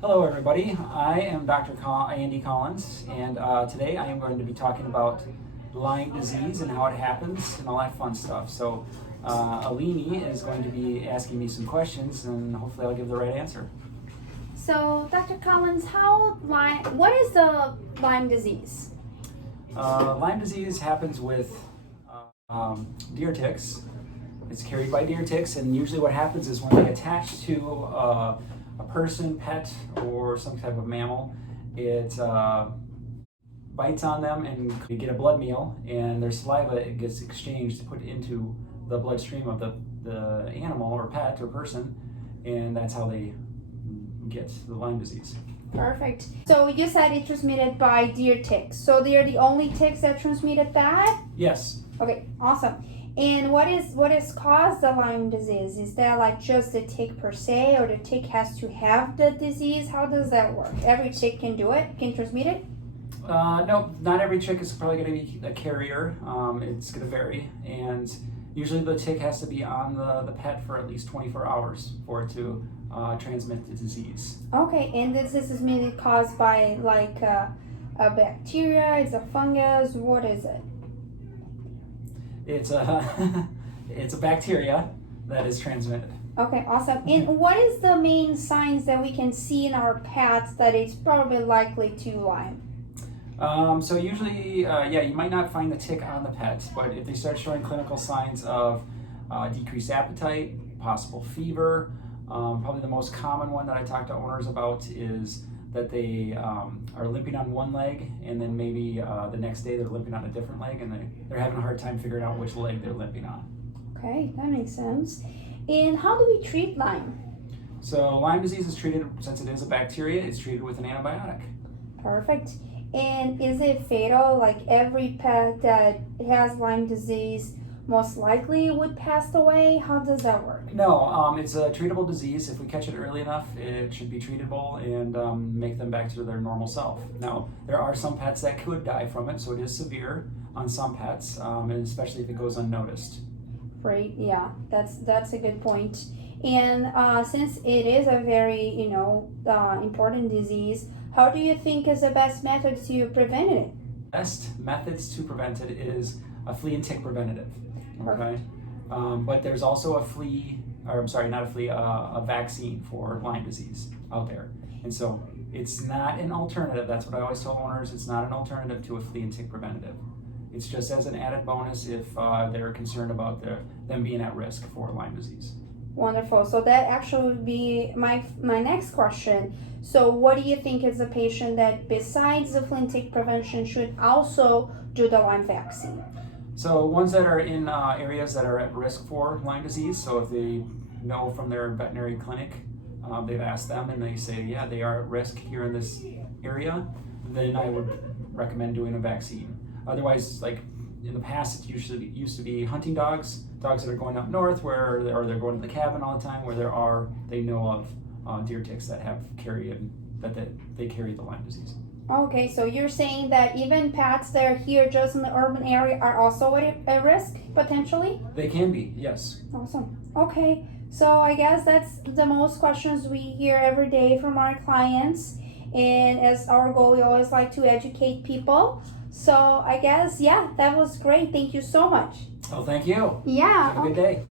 Hello everybody, I am Dr. Andy Collins, and today I am going to be talking about Lyme disease and how it happens and all that fun stuff. So Alini is going to be asking me some questions and hopefully I'll give the right answer. So, Dr. Collins, what is the Lyme disease? Lyme disease happens with deer ticks. It's carried by deer ticks, and usually what happens is when they attach to a person, pet, or some type of mammal, it bites on them and you get a blood meal, and their saliva it gets exchanged, put into the bloodstream of the animal or pet or person, and that's how they get the Lyme disease. Perfect. So you said it's transmitted by deer ticks. So they are the only ticks that transmitted that? Yes. Okay, awesome. And what is caused the Lyme disease? Is that like just the tick per se, or the tick has to have the disease? How does that work? Every tick can do it, can transmit it? No, not every tick is probably going to be a carrier. It's going to vary, and usually the tick has to be on the pet for at least 24 hours for it to transmit the disease. Okay, and this is mainly caused by like a bacteria, it's a fungus, what is it? It's a it's a bacteria that is transmitted. Okay, awesome. And what is the main signs that we can see in our pets that it's probably likely to Lyme? So usually, you might not find the tick on the pet, but if they start showing clinical signs of decreased appetite, possible fever, probably the most common one that I talk to owners about is that they are limping on one leg, and then maybe the next day they're limping on a different leg, and they're having a hard time figuring out which leg they're limping on. Okay, that makes sense. And how do we treat Lyme? So Lyme disease is treated, since it is a bacteria, it's treated with an antibiotic. Perfect. And is it fatal? Like every pet that has Lyme disease most likely would pass away? How does that work? No, it's a treatable disease. If we catch it early enough, it should be treatable and make them back to their normal self. Now, there are some pets that could die from it, so it is severe on some pets, and especially if it goes unnoticed. Right, yeah, that's a good point. And since it is a very, important disease, how do you think is the best method to prevent it? Best methods to prevent it is a flea and tick preventative. Okay, but there's also a vaccine for Lyme disease out there, and so it's not an alternative. That's what I always tell owners. It's not an alternative to a flea and tick preventative. It's just as an added bonus if they're concerned about them being at risk for Lyme disease. Wonderful. So that actually would be my next question. So what do you think is a patient that besides the flea and tick prevention should also do the Lyme vaccine? So ones that are in areas that are at risk for Lyme disease, so if they know from their veterinary clinic, they've asked them and they say, yeah, they are at risk here in this area, then I would recommend doing a vaccine. Otherwise, like in the past, it usually used to be hunting dogs that are going up north or they're going to the cabin all the time where they know of deer ticks that they carry the Lyme disease. Okay, so you're saying that even pets that are here just in the urban area are also at risk, potentially? They can be, yes. Awesome. Okay, so I guess that's the most questions we hear every day from our clients. And as our goal, we always like to educate people. So I guess, yeah, that was great. Thank you so much. Oh, thank you. Yeah. Have a good day.